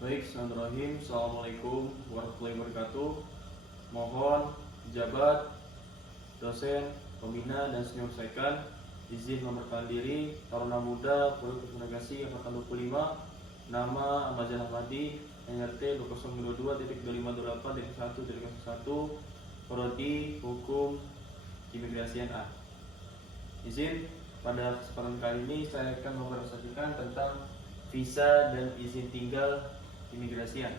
Baik, Bismillahirrahmanirrahim. Assalamualaikum warahmatullahi wabarakatuh. Mohon pejabat, dosen, pembina, dan senior rekan izin memperkenalkan diri. Taruna Muda Produk Negasi Angkatan 25. Nama Ahmad Ahmadi, NRT 2022.2528.1.01, Prodi Hukum Keimigrasian A. Izin, pada kesempatan kali ini saya akan mempresentasikan tentang visa dan izin tinggal keimigrasian.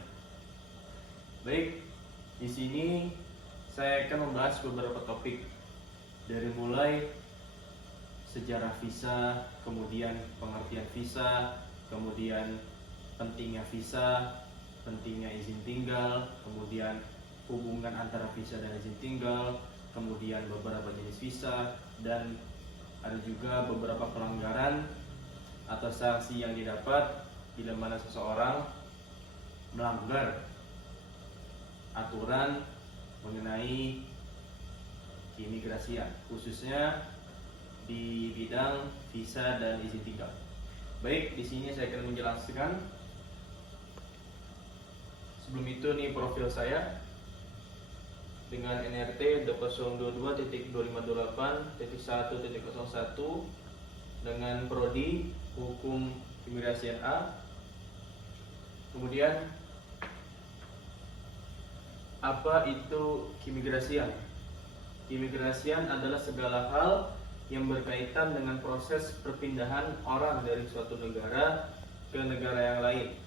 Baik, di sini saya akan membahas beberapa topik dari mulai sejarah visa, kemudian pengertian visa, kemudian pentingnya visa, pentingnya izin tinggal, kemudian hubungan antara visa dan izin tinggal, kemudian beberapa jenis visa, dan ada juga beberapa pelanggaran atau sanksi yang didapat bila mana seseorang melanggar aturan mengenai keimigrasian, khususnya di bidang visa dan izin tinggal. Baik, di sini saya akan menjelaskan. Sebelum itu nih profil saya dengan NRT 2022.2528.1.01 dengan Prodi Hukum Keimigrasian A. Kemudian apa itu keimigrasian? Keimigrasian adalah segala hal yang berkaitan dengan proses perpindahan orang dari suatu negara ke negara yang lain.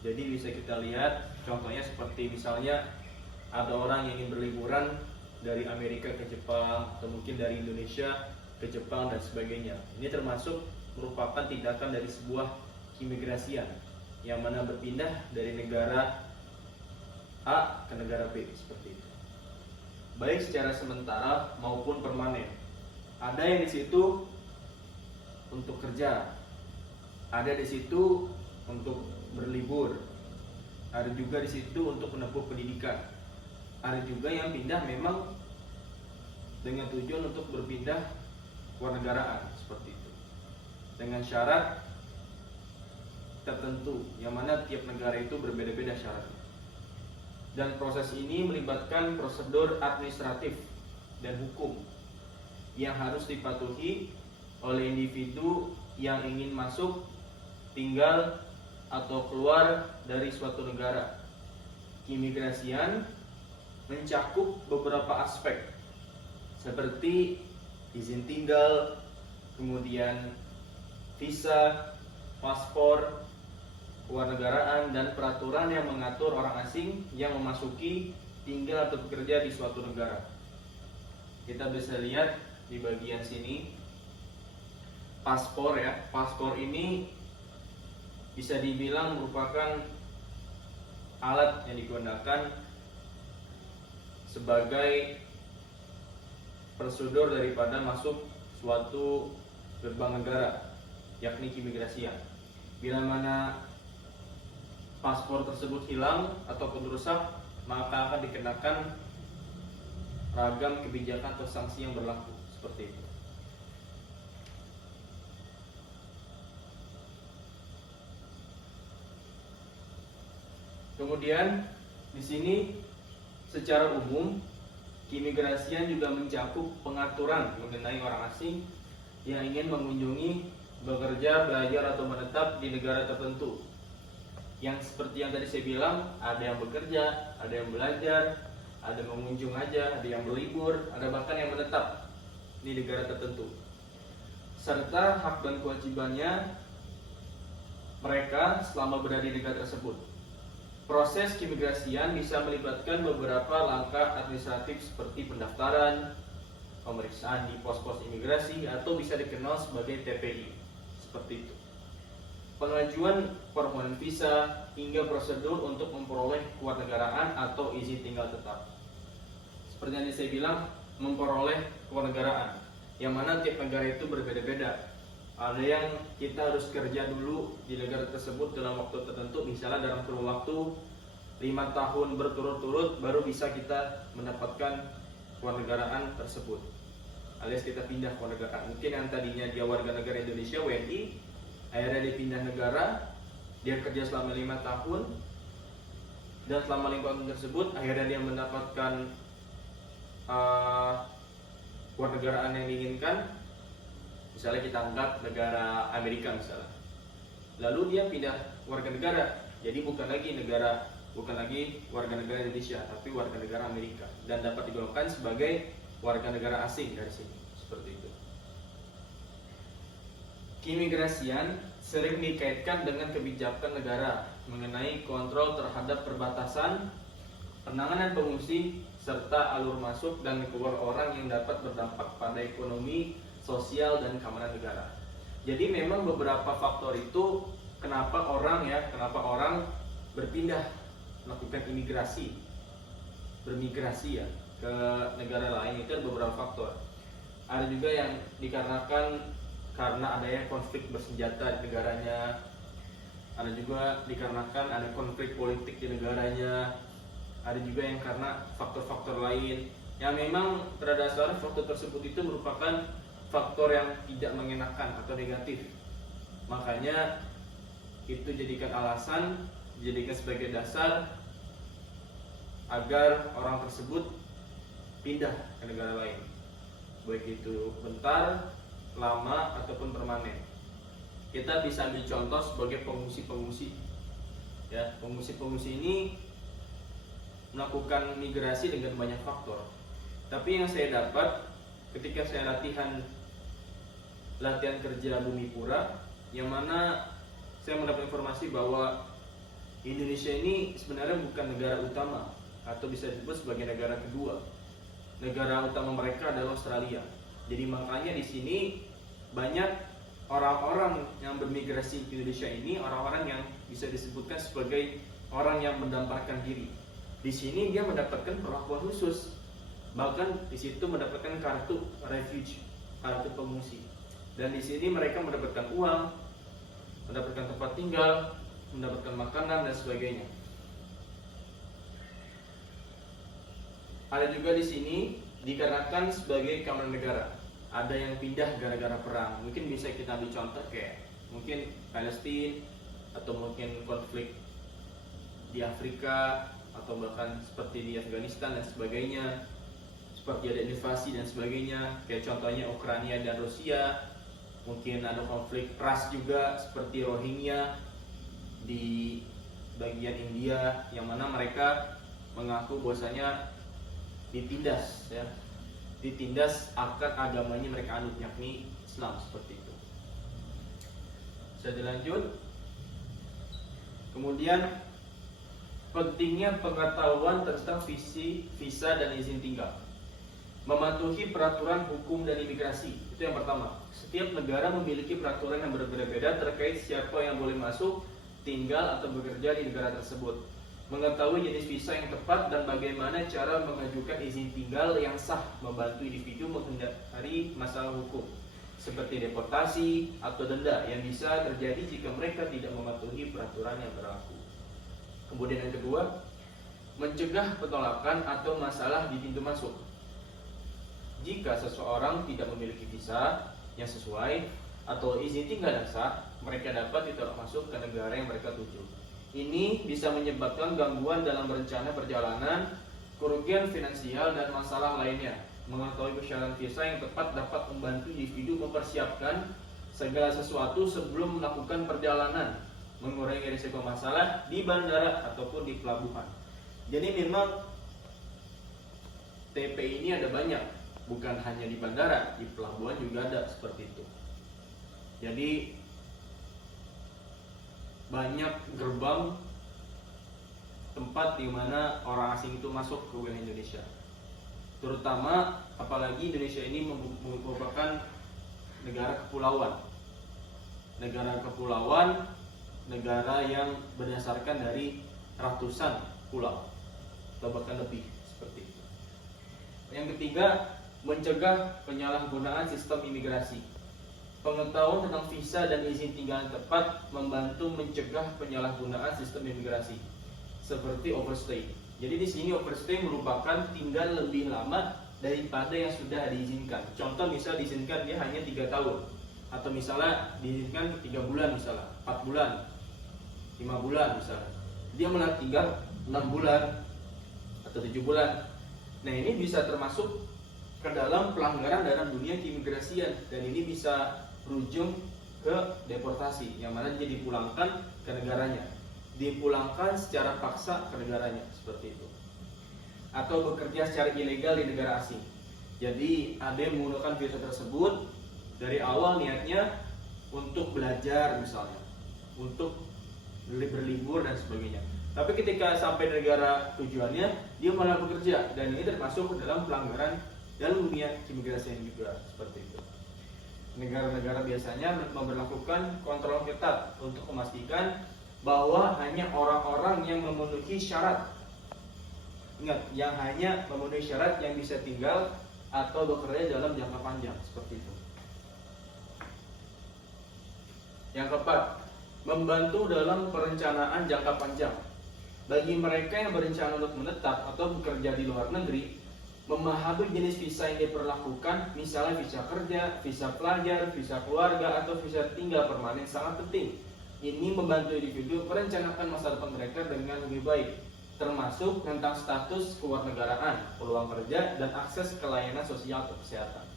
Jadi bisa kita lihat contohnya seperti misalnya ada orang yang ingin berliburan dari Amerika ke Jepang, atau mungkin dari Indonesia ke Jepang dan sebagainya. Ini termasuk merupakan tindakan dari sebuah keimigrasian yang mana berpindah dari negara A ke negara B, seperti itu. Baik secara sementara maupun permanen. Ada yang di situ untuk kerja, ada di situ untuk berlibur, ada juga di situ untuk menempuh pendidikan. Ada juga yang pindah memang dengan tujuan untuk berpindah kewarganegaraan, seperti itu, dengan syarat tertentu yang mana tiap negara itu berbeda-beda syaratnya. Dan proses ini melibatkan prosedur administratif dan hukum yang harus dipatuhi oleh individu yang ingin masuk, tinggal, atau keluar dari suatu negara. Keimigrasian mencakup beberapa aspek seperti izin tinggal, kemudian visa, paspor, kewarganegaraan, dan peraturan yang mengatur orang asing yang memasuki, tinggal, atau bekerja di suatu negara. Kita bisa lihat di bagian sini paspor ya. Paspor ini bisa dibilang merupakan alat yang digunakan sebagai prosedur daripada masuk suatu gerbang negara, yakni keimigrasian. Bila mana paspor tersebut hilang ataupun rusak, maka akan dikenakan ragam kebijakan atau sanksi yang berlaku, seperti itu. Kemudian di sini secara umum keimigrasian juga mencakup pengaturan mengenai orang asing yang ingin mengunjungi, bekerja, belajar, atau menetap di negara tertentu. Yang seperti yang tadi saya bilang, ada yang bekerja, ada yang belajar, ada yang mengunjung aja, ada yang berlibur, ada bahkan yang menetap di negara tertentu. Serta hak dan kewajibannya mereka selama berada di negara tersebut. Proses keimigrasian bisa melibatkan beberapa langkah administratif seperti pendaftaran, pemeriksaan di pos-pos imigrasi, atau bisa dikenal sebagai TPI, seperti itu. Pengajuan permohonan visa hingga prosedur untuk memperoleh kewarganegaraan atau izin tinggal tetap. Seperti yang saya bilang, memperoleh kewarganegaraan yang mana tiap negara itu berbeda-beda. Ada yang kita harus kerja dulu di negara tersebut dalam waktu tertentu, misalnya dalam kurun waktu 5 tahun berturut-turut baru bisa kita mendapatkan kewarganegaraan tersebut, alias kita pindah kewarganegaraan. Mungkin yang tadinya dia warga negara Indonesia WNI, akhirnya dia pindah negara, dia kerja selama 5 tahun, dan selama 5 tahun tersebut akhirnya dia mendapatkan warganegaraan yang diinginkan. Misalnya kita anggap negara Amerika misalnya, lalu dia pindah warga negara, jadi bukan lagi warga negara Indonesia, tapi warga negara Amerika, dan dapat digolongkan sebagai warga negara asing dari sini, seperti itu. Keimigrasian sering dikaitkan dengan kebijakan negara mengenai kontrol terhadap perbatasan, penanganan pengungsi, serta alur masuk dan keluar orang yang dapat berdampak pada ekonomi, sosial, dan keamanan negara. Jadi memang beberapa faktor itu kenapa orang berpindah, melakukan bermigrasi ya ke negara lain, itu ada beberapa faktor. Ada juga yang dikarenakan karena adanya konflik bersenjata di negaranya, ada juga dikarenakan ada konflik politik di negaranya, ada juga yang karena faktor-faktor lain yang memang pada dasarnya faktor tersebut itu merupakan faktor yang tidak mengenakan atau negatif. Makanya itu jadikan alasan, dijadikan sebagai dasar agar orang tersebut pindah ke negara lain, baik itu bentar, lama, ataupun permanen. Kita bisa ambil contoh sebagai pengungsi-pengungsi. Ya, pengungsi-pengungsi ini melakukan migrasi dengan banyak faktor. Tapi yang saya dapat ketika saya latihan kerja Bumi Pura, yang mana saya mendapat informasi bahwa Indonesia ini sebenarnya bukan negara utama, atau bisa disebut sebagai negara kedua. Negara utama mereka adalah Australia. Jadi makanya di sini banyak orang-orang yang bermigrasi ke Indonesia ini, orang-orang yang bisa disebutkan sebagai orang yang mendamparkan diri. Di sini dia mendapatkan perlakuan khusus, bahkan di situ mendapatkan kartu refuge, kartu pengungsi. Dan di sini mereka mendapatkan uang, mendapatkan tempat tinggal, mendapatkan makanan dan sebagainya. Ada juga di sini dikarenakan sebagai keamanan negara. Ada yang pindah gara-gara perang. Mungkin bisa kita ambil contoh kayak mungkin Palestina, atau mungkin konflik di Afrika, atau bahkan seperti di Afghanistan dan sebagainya. Seperti ada invasi dan sebagainya, kayak contohnya Ukraina dan Rusia. Mungkin ada konflik ras juga seperti Rohingya di bagian India, yang mana mereka mengaku bahwasanya ditindas akan agamanya mereka anut, yakni Islam, seperti itu. Saya dilanjut. Kemudian pentingnya pengetahuan tentang visa dan izin tinggal. Mematuhi peraturan hukum dan imigrasi, itu yang pertama. Setiap negara memiliki peraturan yang berbeda-beda terkait siapa yang boleh masuk, tinggal, atau bekerja di negara tersebut. Mengetahui jenis visa yang tepat dan bagaimana cara mengajukan izin tinggal yang sah membantu individu menghindari masalah hukum seperti deportasi atau denda yang bisa terjadi jika mereka tidak mematuhi peraturan yang berlaku. Kemudian yang kedua, mencegah penolakan atau masalah di pintu masuk. Jika seseorang tidak memiliki visa yang sesuai atau izin tinggal yang sah, mereka dapat ditolak masuk ke negara yang mereka tuju. Ini bisa menyebabkan gangguan dalam berencana perjalanan, kerugian finansial, dan masalah lainnya. Mengetahui persyaratan visa yang tepat dapat membantu individu mempersiapkan segala sesuatu sebelum melakukan perjalanan, mengurangi risiko masalah di bandara ataupun di pelabuhan. Jadi memang TP ini ada banyak, bukan hanya di bandara, di pelabuhan juga ada seperti itu. Jadi banyak gerbang tempat di mana orang asing itu masuk ke wilayah Indonesia. Terutama apalagi Indonesia ini merupakan negara kepulauan. Negara yang berdasarkan dari ratusan pulau atau bahkan lebih, seperti itu. Yang ketiga, mencegah penyalahgunaan sistem imigrasi. Pengetahuan tentang visa dan izin tinggal yang tepat membantu mencegah penyalahgunaan sistem imigrasi seperti overstay. Jadi di sini overstay merupakan tinggal lebih lama daripada yang sudah diizinkan. Contoh misal diizinkan dia hanya 3 tahun, atau misalnya diizinkan 3 bulan, misalnya 4 bulan, 5 bulan misalnya. dia malah tinggal 6 bulan atau 7 bulan. Nah, ini bisa termasuk ke dalam pelanggaran dalam dunia keimigrasian, dan ini bisa berujung ke deportasi, yang mana dia dipulangkan ke negaranya, dipulangkan secara paksa ke negaranya, seperti itu, atau bekerja secara ilegal di negara asing. Jadi ada yang menggunakan visa tersebut dari awal niatnya untuk belajar misalnya, untuk berlibur dan sebagainya. Tapi ketika sampai negara tujuannya, dia malah bekerja, dan ini termasuk dalam pelanggaran dalam dunia keimigrasian juga, seperti itu. Negara-negara biasanya memberlakukan kontrol ketat untuk memastikan bahwa hanya orang-orang yang memenuhi syarat, ingat, yang hanya memenuhi syarat yang bisa tinggal atau bekerja dalam jangka panjang, seperti itu. Yang keempat, membantu dalam perencanaan jangka panjang. Bagi mereka yang berencana untuk menetap atau bekerja di luar negeri, memahami jenis visa yang diperlakukan, misalnya visa kerja, visa pelajar, visa keluarga, atau visa tinggal permanen sangat penting. Ini membantu individu merencanakan masa depan mereka dengan lebih baik, termasuk tentang status kewarganegaraan, peluang kerja, dan akses ke layanan sosial atau kesehatan.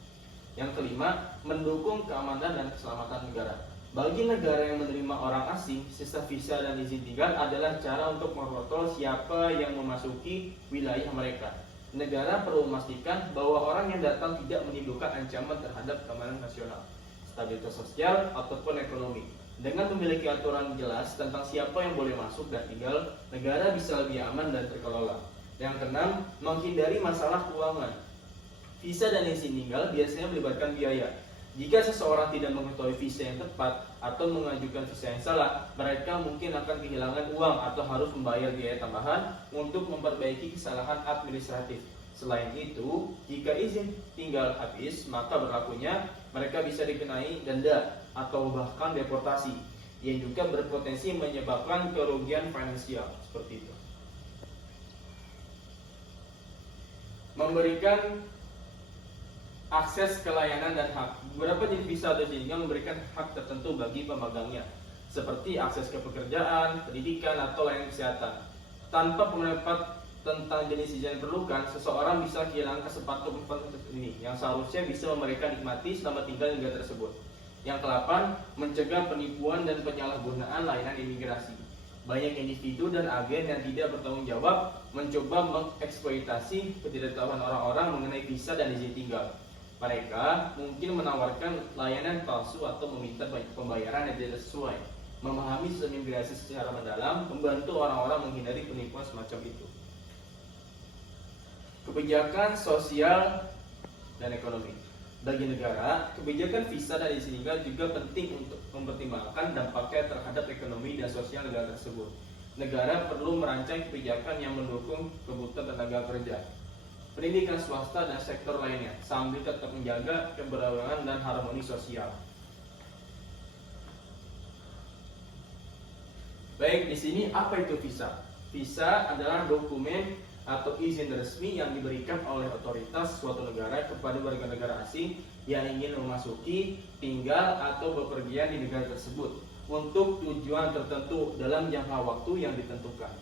Yang kelima, mendukung keamanan dan keselamatan negara. Bagi negara yang menerima orang asing, sisa visa dan izin tinggal adalah cara untuk mengontrol siapa yang memasuki wilayah mereka. Negara perlu memastikan bahwa orang yang datang tidak menimbulkan ancaman terhadap keamanan nasional, stabilitas sosial, ataupun ekonomi. Dengan memiliki aturan jelas tentang siapa yang boleh masuk dan tinggal, negara bisa lebih aman dan terkelola. Yang keenam, menghindari masalah keuangan. Visa dan izin tinggal biasanya melibatkan biaya. Jika seseorang tidak mengetahui visa yang tepat atau mengajukan visa yang salah, mereka mungkin akan kehilangan uang atau harus membayar biaya tambahan untuk memperbaiki kesalahan administratif. Selain itu, jika izin tinggal habis, maka berlakunya mereka bisa dikenai denda atau bahkan deportasi, yang juga berpotensi menyebabkan kerugian finansial, seperti itu. Memberikan akses ke layanan dan hak. Beberapa jenis visa atau izin tinggal memberikan hak tertentu bagi pemegangnya, seperti akses ke pekerjaan, pendidikan, atau layanan kesehatan. Tanpa pendapat tentang jenis izin yang diperlukan, seseorang bisa kehilangan kesempatan ini yang seharusnya bisa mereka nikmati selama tinggal di negara tersebut. Yang ke-8, mencegah penipuan dan penyalahgunaan layanan imigrasi. Banyak individu dan agen yang tidak bertanggung jawab mencoba mengeksploitasi ketidaktahuan orang-orang mengenai visa dan izin tinggal. Mereka mungkin menawarkan layanan palsu atau meminta pembayaran yang tidak sesuai. Memahami sistem imigrasi secara mendalam membantu orang-orang menghindari penipuan semacam itu. Kebijakan sosial dan ekonomi. Bagi negara, kebijakan visa dan izin tinggal juga penting untuk mempertimbangkan dampaknya terhadap ekonomi dan sosial negara tersebut. Negara perlu merancang kebijakan yang mendukung kebutuhan tenaga kerja, pendidikan swasta, dan sektor lainnya, sambil tetap menjaga keberagaman dan harmoni sosial. Baik, di sini apa itu visa? Visa adalah dokumen atau izin resmi yang diberikan oleh otoritas suatu negara kepada warga negara asing yang ingin memasuki, tinggal, atau bepergian di negara tersebut untuk tujuan tertentu dalam jangka waktu yang ditentukan.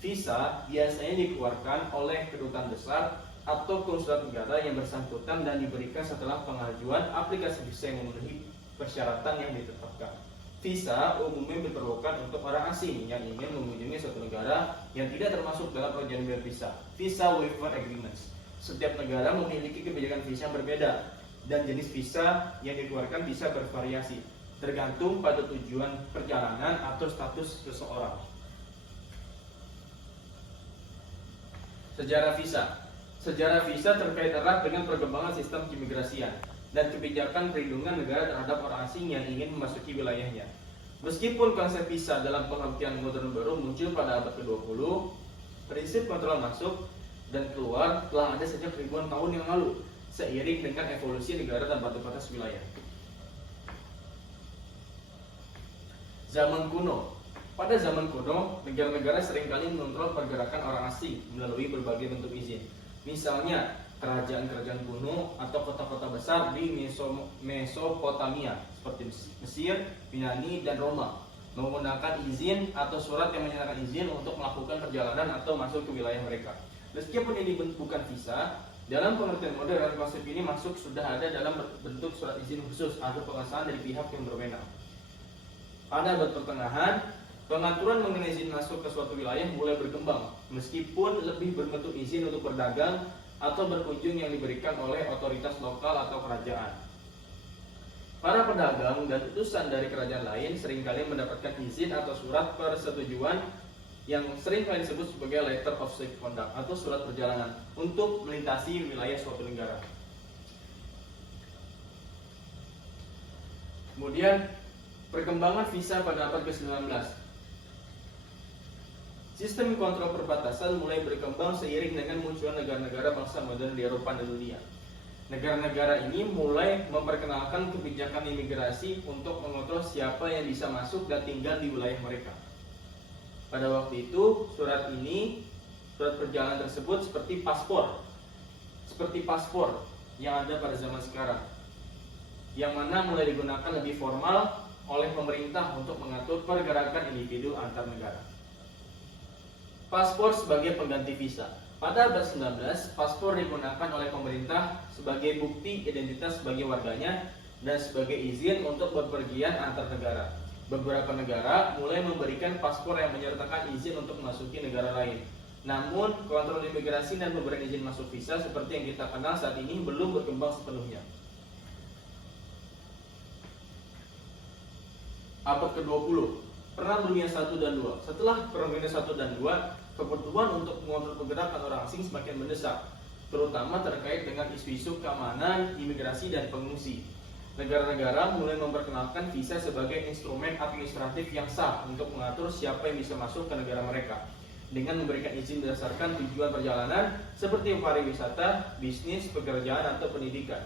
Visa biasanya dikeluarkan oleh kedutaan besar atau konsulat negara yang bersangkutan dan diberikan setelah pengajuan aplikasi visa yang memenuhi persyaratan yang ditetapkan. Visa umumnya diperlukan untuk orang asing yang ingin mengunjungi suatu negara yang tidak termasuk dalam perjanjian visa. Visa waiver agreements. Setiap negara memiliki kebijakan visa yang berbeda, dan jenis visa yang dikeluarkan bisa bervariasi, tergantung pada tujuan perjalanan atau status seseorang. Sejarah visa. Sejarah visa terkait erat dengan perkembangan sistem keimigrasian dan kebijakan perlindungan negara terhadap orang asing yang ingin memasuki wilayahnya. Meskipun konsep visa dalam pengertian modern baru muncul pada abad ke-20, prinsip kontrol masuk dan keluar telah ada sejak ribuan tahun yang lalu, seiring dengan evolusi negara dan batas wilayah. Zaman kuno. Pada zaman kuno, negara-negara seringkali mengontrol pergerakan orang asing melalui berbagai bentuk izin. Misalnya, kerajaan-kerajaan kuno atau kota-kota besar di Mesopotamia seperti Mesir, Yunani, dan Roma menggunakan izin atau surat yang menyatakan izin untuk melakukan perjalanan atau masuk ke wilayah mereka. Meskipun ini bukan visa, dalam pengertian modern konsep ini masuk sudah ada dalam bentuk surat izin khusus atau pengesahan dari pihak yang berwenang. Pada abad pertengahan, pengaturan mengenai izin masuk ke suatu wilayah mulai berkembang, meskipun lebih berbentuk izin untuk berdagang atau berkunjung yang diberikan oleh otoritas lokal atau kerajaan. Para pedagang dan utusan dari kerajaan lain seringkali mendapatkan izin atau surat persetujuan yang seringkali disebut sebagai letter of safe conduct atau surat perjalanan untuk melintasi wilayah suatu negara. Kemudian perkembangan visa pada abad ke-19. Sistem kontrol perbatasan mulai berkembang seiring dengan munculnya negara-negara bangsa modern di Eropa dan dunia. Negara-negara ini mulai memperkenalkan kebijakan imigrasi untuk mengontrol siapa yang bisa masuk dan tinggal di wilayah mereka. Pada waktu itu, surat perjalanan tersebut seperti paspor yang ada pada zaman sekarang, yang mana mulai digunakan lebih formal oleh pemerintah untuk mengatur pergerakan individu antar negara. Paspor sebagai pengganti visa. Pada abad 19, paspor digunakan oleh pemerintah sebagai bukti identitas bagi warganya dan sebagai izin untuk bepergian antar negara. Beberapa negara mulai memberikan paspor yang menyertakan izin untuk memasuki negara lain. Namun, kontrol imigrasi dan pemberian izin masuk visa seperti yang kita kenal saat ini belum berkembang sepenuhnya. Abad ke-20, Perang Dunia I dan II. Setelah Perang Dunia I dan II, kebutuhan untuk mengontrol pergerakan orang asing semakin mendesak, terutama terkait dengan isu-isu keamanan, imigrasi, dan pengungsi. Negara-negara mulai memperkenalkan visa sebagai instrumen administratif yang sah untuk mengatur siapa yang bisa masuk ke negara mereka, dengan memberikan izin berdasarkan tujuan perjalanan seperti pariwisata, bisnis, pekerjaan, atau pendidikan.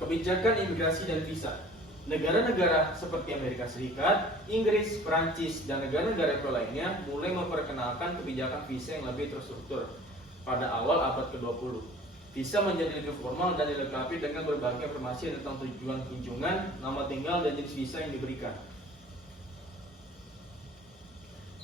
Kebijakan imigrasi dan visa. Negara-negara seperti Amerika Serikat, Inggris, Prancis, dan negara-negara lainnya mulai memperkenalkan kebijakan visa yang lebih terstruktur pada awal abad ke-20. Visa menjadi lebih formal dan dilengkapi dengan berbagai informasi tentang tujuan kunjungan, nama tinggal, dan jenis visa yang diberikan.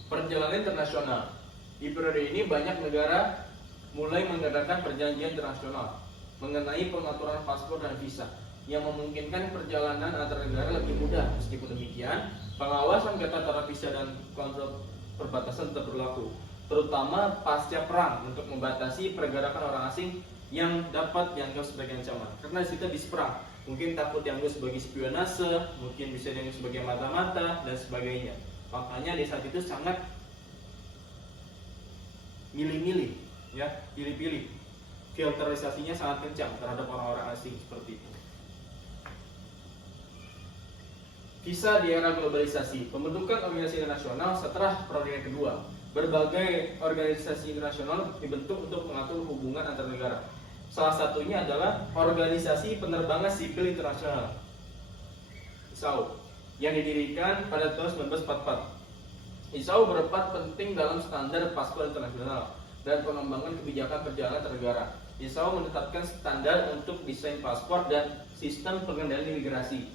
Perjalanan internasional. Di periode ini banyak negara mulai mengadakan perjanjian internasional mengenai pengaturan paspor dan visa, yang memungkinkan perjalanan antar negara lebih mudah. Meskipun demikian, pengawasan ketat terhadap visa dan kontrol perbatasan tetap berlaku, terutama pasca perang untuk membatasi pergerakan orang asing yang dapat dianggap sebagai ancaman. Karena kita bisa perang, mungkin takut dianggap sebagai spionase, mungkin bisa dianggap sebagai mata-mata dan sebagainya. Makanya di saat itu sangat milih-milih, ya, pilih-pilih. Filterisasinya sangat kencang terhadap orang-orang asing seperti itu. Visa di era globalisasi. Pembentukan organisasi internasional setelah Perang Dunia Kedua. Berbagai organisasi internasional dibentuk untuk mengatur hubungan antar negara. Salah satunya adalah Organisasi Penerbangan Sipil Internasional (ISAO) yang didirikan pada tahun 1944. ISAO berperan penting dalam standar paspor internasional dan pengembangan kebijakan perjalanan antar negara. ISAO menetapkan standar untuk desain paspor dan sistem pengendalian imigrasi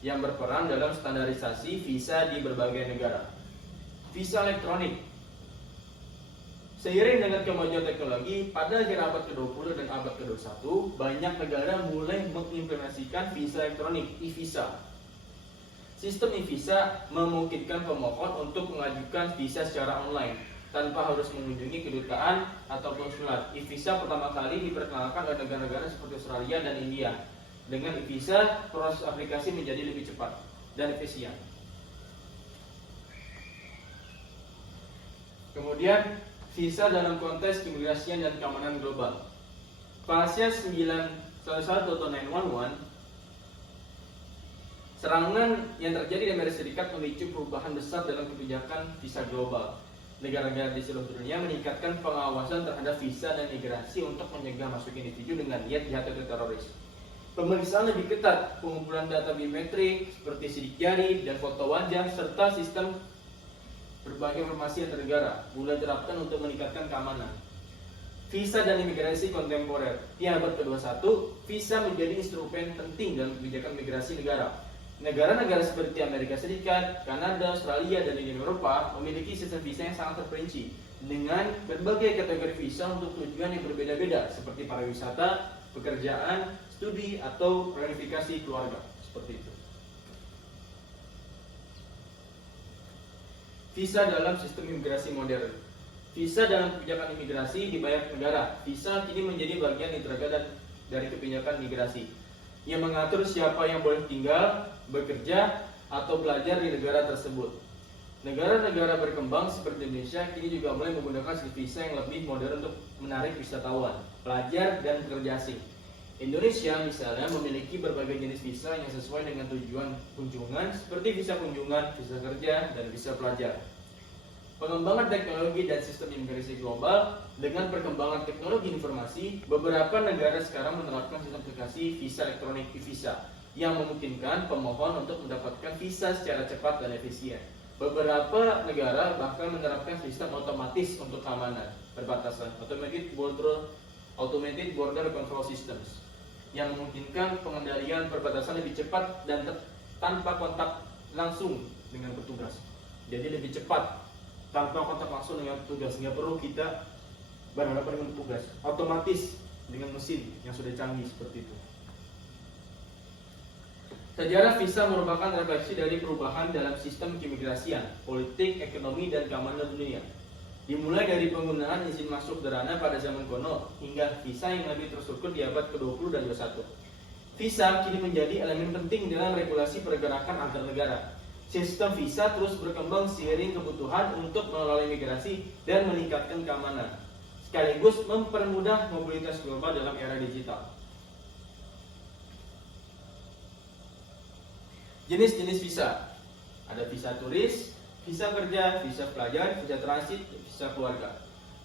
yang berperan dalam standarisasi visa di berbagai negara. Visa elektronik. Seiring dengan kemajuan teknologi, pada akhir abad ke-20 dan abad ke-21, banyak negara mulai mengimplementasikan visa elektronik, e-visa. Sistem e-visa memungkinkan pemohon untuk mengajukan visa secara online, tanpa harus mengunjungi kedutaan atau konsulat. E-visa pertama kali diperkenalkan oleh negara-negara seperti Australia dan India. Dengan e-visa, proses aplikasi menjadi lebih cepat dan efisien. Kemudian, visa dalam konteks keimigrasian dan keamanan global. Pasca 911 atau 911, serangan yang terjadi di Amerika Serikat memicu perubahan besar dalam kebijakan visa global. Negara-negara di seluruh dunia meningkatkan pengawasan terhadap visa dan migrasi untuk mencegah masuk individu dengan niat jahat atau teroris. Pemeriksaan lebih ketat, pengumpulan data biometrik seperti sidik jari dan foto wajah, serta sistem berbagai informasi antar negara mulai diterapkan untuk meningkatkan keamanan. Visa dan imigrasi kontemporer. Di abad ke-21, visa menjadi instrumen penting dalam kebijakan migrasi negara. Negara-negara seperti Amerika Serikat, Kanada, Australia, dan Uni Eropa memiliki sistem visa yang sangat terperinci dengan berbagai kategori visa untuk tujuan yang berbeda-beda seperti pariwisata, pekerjaan, studi, atau planifikasi keluarga. Seperti itu. Visa dalam sistem imigrasi modern. Visa dalam kebijakan imigrasi di banyak negara. Visa kini menjadi bagian integral dari kebijakan migrasi yang mengatur siapa yang boleh tinggal, bekerja, atau belajar di negara tersebut. Negara-negara berkembang seperti Indonesia kini juga mulai menggunakan sistem visa yang lebih modern untuk menarik wisatawan, pelajar, dan pekerja asing. Indonesia misalnya memiliki berbagai jenis visa yang sesuai dengan tujuan kunjungan seperti visa kunjungan, visa kerja, dan visa pelajar. Pengembangan teknologi dan sistem imigrasi global. Dengan perkembangan teknologi informasi, beberapa negara sekarang menerapkan sistem aplikasi visa elektronik e-visa yang memungkinkan pemohon untuk mendapatkan visa secara cepat dan efisien. Beberapa negara bahkan menerapkan sistem otomatis untuk keamanan perbatasan automated border control systems yang memungkinkan pengendalian perbatasan lebih cepat dan tanpa kontak langsung dengan petugas. Jadi lebih cepat tanpa kontak langsung dengan petugas, nggak perlu kita berhadapan dengan petugas, otomatis dengan mesin yang sudah canggih seperti itu. Sejarah visa merupakan refleksi dari perubahan dalam sistem keimigrasian, politik, ekonomi, dan keamanan dunia. Dimulai dari penggunaan izin masuk sederhana pada zaman kuno hingga visa yang lebih terstruktur di abad ke-20 dan 21. Visa kini menjadi elemen penting dalam regulasi pergerakan antar negara. Sistem visa terus berkembang seiring kebutuhan untuk mengelola imigrasi dan meningkatkan keamanan, sekaligus mempermudah mobilitas global dalam era digital. Jenis-jenis visa. Ada visa turis, visa kerja, visa pelajar, visa transit, visa keluarga.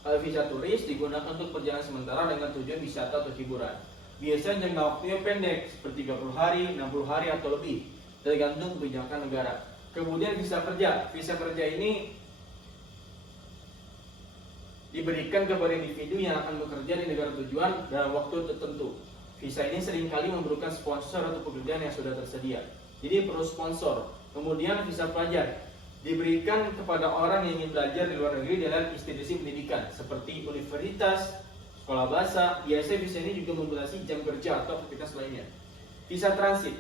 Kalau visa turis digunakan untuk perjalanan sementara dengan tujuan wisata atau hiburan. Biasanya jangka waktunya pendek, seperti 30 hari, 60 hari, atau lebih, tergantung kebijakan negara. Kemudian visa kerja. Visa kerja ini diberikan kepada individu yang akan bekerja di negara tujuan dalam waktu tertentu. Visa ini seringkali memerlukan sponsor atau pekerjaan yang sudah tersedia. Jadi perlu sponsor. Kemudian visa pelajar diberikan kepada orang yang ingin belajar di luar negeri dalam institusi pendidikan seperti universitas, sekolah bahasa. Biasanya visa ini juga membatasi jam kerja atau aktivitas lainnya. Visa transit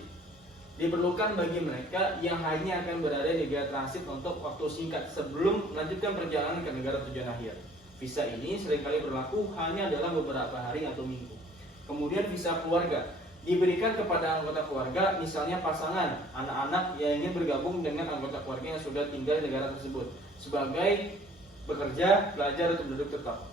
diperlukan bagi mereka yang hanya akan berada di negara transit untuk waktu singkat sebelum melanjutkan perjalanan ke negara tujuan akhir. Visa ini seringkali berlaku hanya dalam beberapa hari atau minggu. Kemudian visa keluarga diberikan kepada anggota keluarga, misalnya pasangan, anak-anak yang ingin bergabung dengan anggota keluarga yang sudah tinggal di negara tersebut sebagai bekerja, belajar, atau penduduk tetap.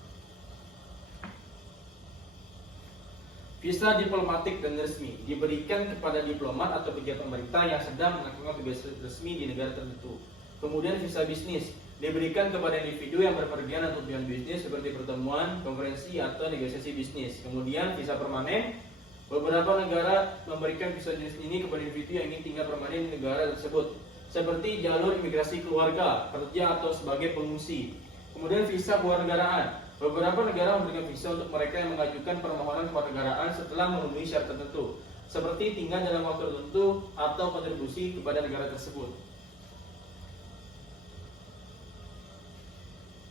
Visa diplomatik dan resmi diberikan kepada diplomat atau pejabat pemerintah yang sedang melakukan tugas resmi di negara tertentu. Kemudian visa bisnis diberikan kepada individu yang berpergian atau tujuan bisnis seperti pertemuan, konferensi, atau negosiasi bisnis. Kemudian visa permanen, beberapa negara memberikan visa jenis ini kepada individu yang ingin tinggal permanen di negara tersebut, seperti jalur imigrasi keluarga, kerja, atau sebagai pengungsi. Kemudian visa kewarganegaraan. Beberapa negara memberikan visa untuk mereka yang mengajukan permohonan kewarganegaraan setelah memenuhi syarat tertentu, seperti tinggal dalam waktu tertentu atau kontribusi kepada negara tersebut.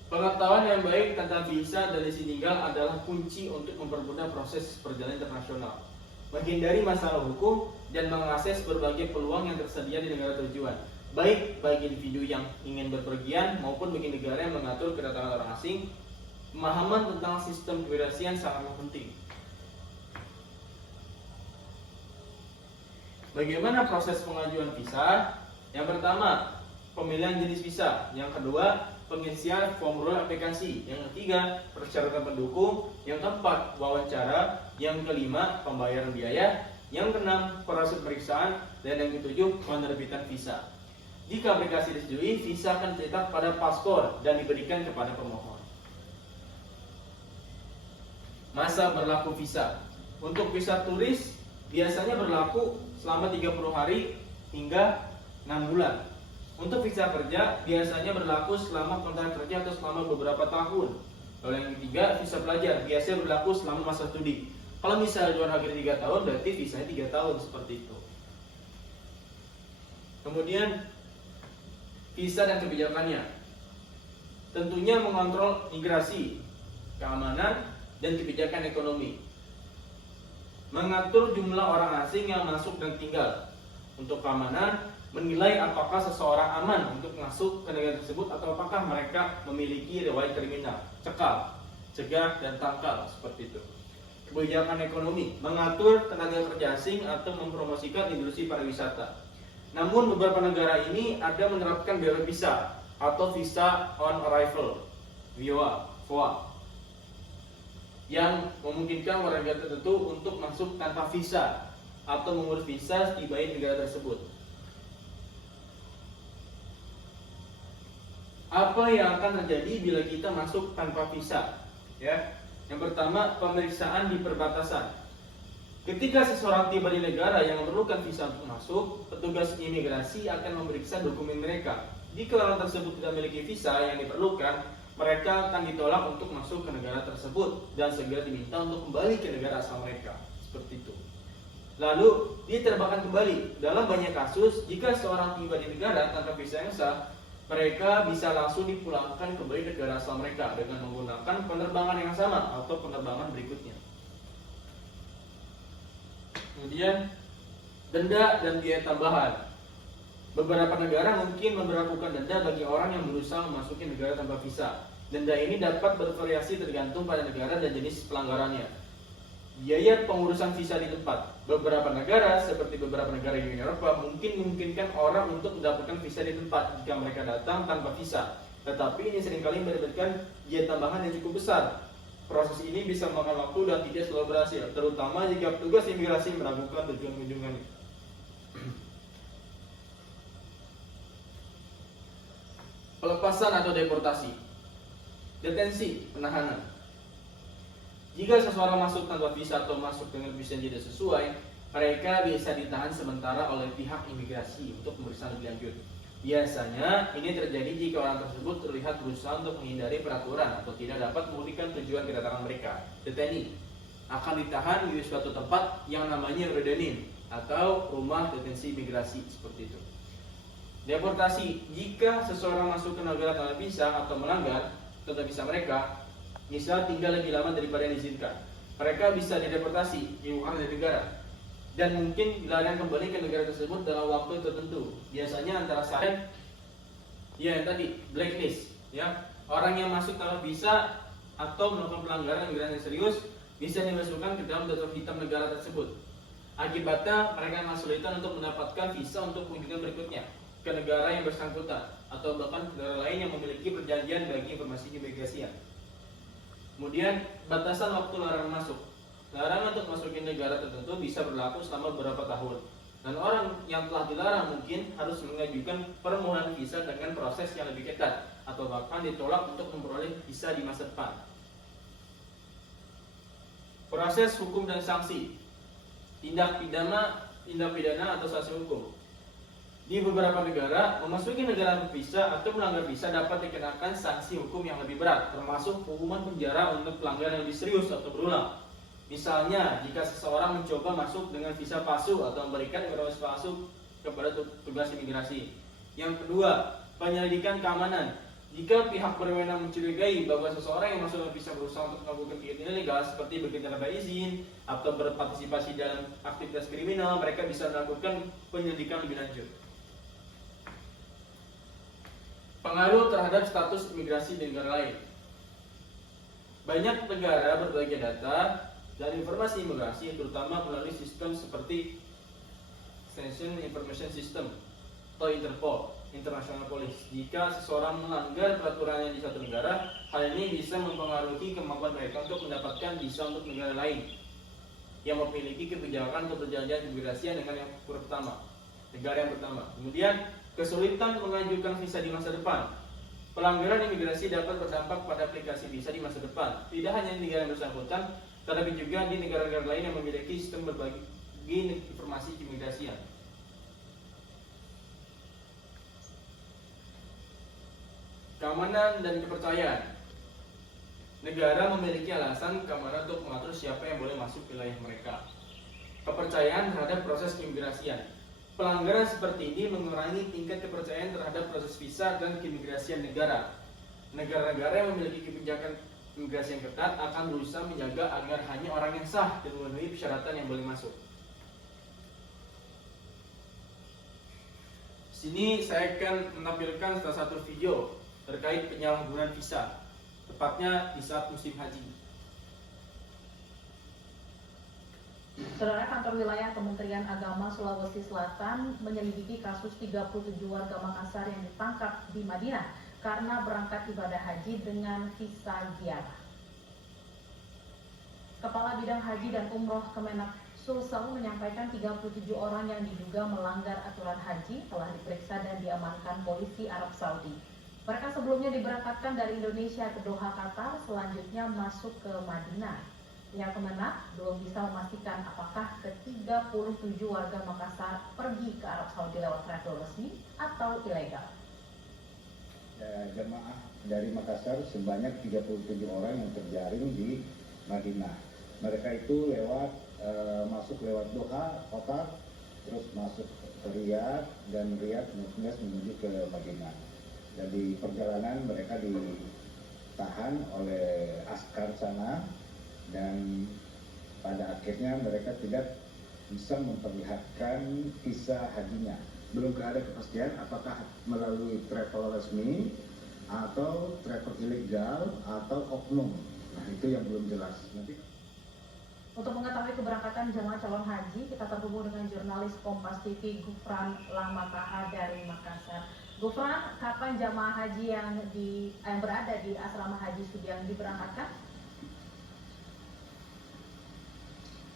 Pengetahuan yang baik tentang visa dan izin tinggal adalah kunci untuk mempermudah proses perjalanan internasional, menghindari masalah hukum, dan mengakses berbagai peluang yang tersedia di negara tujuan, baik bagi individu yang ingin berpergian maupun bagi negara yang mengatur kedatangan orang asing. Pemahaman tentang sistem keimigrasian sangatlah penting. Bagaimana proses pengajuan visa? Yang pertama, pemilihan jenis visa. Yang kedua, pengisian formulir aplikasi. Yang ketiga, persyaratan pendukung. Yang keempat, wawancara. Yang kelima, pembayaran biaya. Yang keenam, proses pemeriksaan. Dan yang ketujuh, penerbitan visa. Jika aplikasi disetujui, visa akan dicetak pada paspor dan diberikan kepada pemohon. Masa berlaku visa. Untuk visa turis biasanya berlaku selama 30 hari hingga 6 bulan. Untuk visa kerja biasanya berlaku selama kontrak kerja atau selama beberapa tahun. Lalu yang ketiga, visa pelajar biasanya berlaku selama masa studi. Kalau misalnya luar negeri 3 tahun, berarti visanya 3 tahun, seperti itu. Kemudian visa dan kebijakannya. Tentunya mengontrol migrasi, keamanan, dan kebijakan ekonomi. Mengatur jumlah orang asing yang masuk dan tinggal. Untuk keamanan, menilai apakah seseorang aman untuk masuk ke negara tersebut atau apakah mereka memiliki riwayat kriminal. Cekal, cegah, dan tangkal, seperti itu. Kebijakan ekonomi, mengatur tenaga kerja asing atau mempromosikan industri pariwisata. Namun beberapa negara ini ada menerapkan biaya visa atau visa on arrival, VOA, yang memungkinkan warga tertentu untuk masuk tanpa visa atau mengurus visa setiba di negara tersebut. Apa yang akan terjadi bila kita masuk tanpa visa? Ya, yang pertama, pemeriksaan di perbatasan. Ketika seseorang tiba di negara yang memerlukan visa untuk masuk, petugas imigrasi akan memeriksa dokumen mereka. Jika orang tersebut tidak memiliki visa yang diperlukan, mereka akan ditolak untuk masuk ke negara tersebut dan segera diminta untuk kembali ke negara asal mereka. Seperti itu. Lalu diterbangkan kembali. Dalam banyak kasus, jika seorang tiba di negara tanpa visa yang sah, mereka bisa langsung dipulangkan kembali ke negara asal mereka dengan menggunakan penerbangan yang sama atau penerbangan berikutnya. Kemudian denda dan biaya tambahan. Beberapa negara mungkin memberlakukan denda bagi orang yang berusaha memasuki negara tanpa visa. Denda ini dapat bervariasi tergantung pada negara dan jenis pelanggarannya. Biaya pengurusan visa di tempat. Beberapa negara, seperti beberapa negara di Uni Eropa, mungkin memungkinkan orang untuk mendapatkan visa di tempat jika mereka datang tanpa visa. Tetapi ini seringkali melibatkan biaya tambahan yang cukup besar. Proses ini bisa memakan waktu dan tidak selalu berhasil, terutama jika petugas imigrasi meragukan tujuan kunjungan. Pelepasan atau deportasi. Detensi, penahanan. Jika seseorang masuk tanpa visa atau masuk dengan visa yang tidak sesuai, mereka bisa ditahan sementara oleh pihak imigrasi untuk pemeriksaan lebih lanjut. Biasanya ini terjadi jika orang tersebut terlihat berusaha untuk menghindari peraturan atau tidak dapat membuktikan tujuan kedatangan mereka. Deteni akan ditahan di suatu tempat yang namanya redenim atau rumah detensi imigrasi, seperti itu. Deportasi, jika seseorang masuk ke negara tanpa visa atau melanggar tentang visa mereka, misal tinggal lebih lama daripada yang diizinkan, mereka bisa dideportasi, dikeluarkan dari negara, dan mungkin dilarang kembali ke negara tersebut dalam waktu tertentu. Biasanya antara yang tadi blacklist, ya, orang yang masuk tanpa visa atau melakukan pelanggaran imigrasi yang serius bisa dimasukkan ke dalam daftar hitam negara tersebut. Akibatnya mereka akan kesulitan untuk mendapatkan visa untuk kunjungan berikutnya ke negara yang bersangkutan atau bahkan negara lain yang memiliki perjanjian bagi informasi keimigrasian. Kemudian batasan waktu larangan masuk. Larangan untuk masukin negara tertentu bisa berlaku selama beberapa tahun, dan orang yang telah dilarang mungkin harus mengajukan permohonan visa dengan proses yang lebih ketat atau bahkan ditolak untuk memperoleh visa di masa depan. Proses hukum dan sanksi. Tindak pidana atau sanksi hukum. Di beberapa negara, memasuki negara tanpa visa atau melanggar visa dapat dikenakan sanksi hukum yang lebih berat, termasuk hukuman penjara untuk pelanggaran yang lebih serius atau berulang. Misalnya, jika seseorang mencoba masuk dengan visa palsu atau memberikan informasi palsu kepada tugas imigrasi. Yang kedua, penyelidikan keamanan. Jika pihak berwenang mencurigai bahwa seseorang yang masuk dengan visa berusaha untuk melakukan kegiatan ilegal seperti bekerja tanpa izin atau berpartisipasi dalam aktivitas kriminal, mereka bisa melakukan penyelidikan lebih lanjut. Pengaruh terhadap status imigrasi di negara lain. Banyak negara berbagi data dan informasi imigrasi, terutama melalui sistem seperti Extension Information System atau Interpol, International Police. Jika seseorang melanggar peraturannya di satu negara, hal ini bisa mempengaruhi kemampuan mereka untuk mendapatkan visa untuk negara lain yang memiliki kebijakan atau perjanjian keimigrasian dengan negara yang pertama. Kemudian, kesulitan mengajukan visa di masa depan. Pelanggaran imigrasi dapat berdampak pada aplikasi visa di masa depan, tidak hanya di negara yang bersangkutan, tetapi juga di negara-negara lain yang memiliki sistem berbagi informasi keimigrasian. Keamanan dan kepercayaan. Negara memiliki alasan keamanan untuk mengatur siapa yang boleh masuk ke wilayah mereka. Kepercayaan terhadap proses keimigrasian. Pelanggaran seperti ini mengurangi tingkat kepercayaan terhadap proses visa dan keimigrasian negara. Negara-negara yang memiliki kebijakan imigrasi yang ketat akan berusaha menjaga agar hanya orang yang sah dan memenuhi persyaratan yang boleh masuk. Sini saya akan menampilkan salah satu video terkait penyalahgunaan visa, tepatnya di saat musim haji. Saudara, Kantor Wilayah Kementerian Agama Sulawesi Selatan menyelidiki kasus 37 warga Makassar yang ditangkap di Madinah karena berangkat ibadah haji dengan visa ziarah. Kepala Bidang Haji dan Umroh Kemenak Sulsel menyampaikan 37 orang yang diduga melanggar aturan haji telah diperiksa dan diamankan polisi Arab Saudi. Mereka sebelumnya diberangkatkan dari Indonesia ke Doha, Qatar, selanjutnya masuk ke Madinah. Pihak Kemenak belum bisa memastikan apakah ke-37 warga Makassar pergi ke Arab Saudi lewat travel resmi atau ilegal. Jemaah dari Makassar sebanyak 37 orang yang terjaring di Madinah. Mereka itu masuk lewat Doha, Qatar, terus masuk ke Riyadh, dan Riyadh menuju ke Madinah. Dan di perjalanan mereka ditahan oleh askar sana, dan pada akhirnya mereka tidak bisa memperlihatkan visa hajinya. Belum ada kepastian apakah melalui travel resmi atau travel ilegal atau oknum. Nah, itu yang belum jelas. Nanti untuk mengetahui keberangkatan jemaah calon haji, kita terhubung dengan jurnalis Kompas TV Gufran Lamataha dari Makassar. Gufran, kapan jemaah haji yang berada di asrama haji Sudiang diberangkatkan?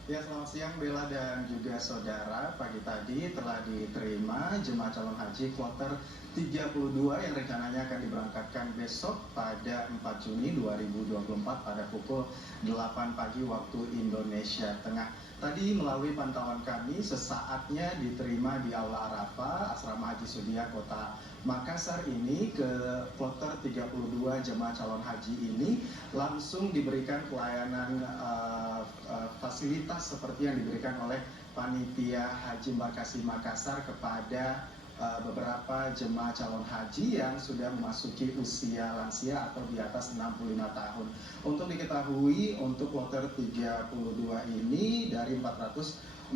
Ya, selamat siang Bella dan juga saudara. Pagi tadi telah diterima jemaah calon haji kloter 32 yang rencananya akan diberangkatkan besok pada 4 Juni 2024 pada pukul 8 pagi waktu Indonesia Tengah. Tadi melalui pantauan kami sesaatnya diterima di Aula Arafah Asrama Haji Sudiang Kota Makassar ini. Ke kloter 32 jemaah calon haji ini langsung diberikan pelayanan fasilitas seperti yang diberikan oleh Panitia Haji Embarkasi Makassar kepada beberapa jemaah calon haji yang sudah memasuki usia lansia atau di atas 65 tahun. Untuk diketahui, untuk kloter 32 ini dari 443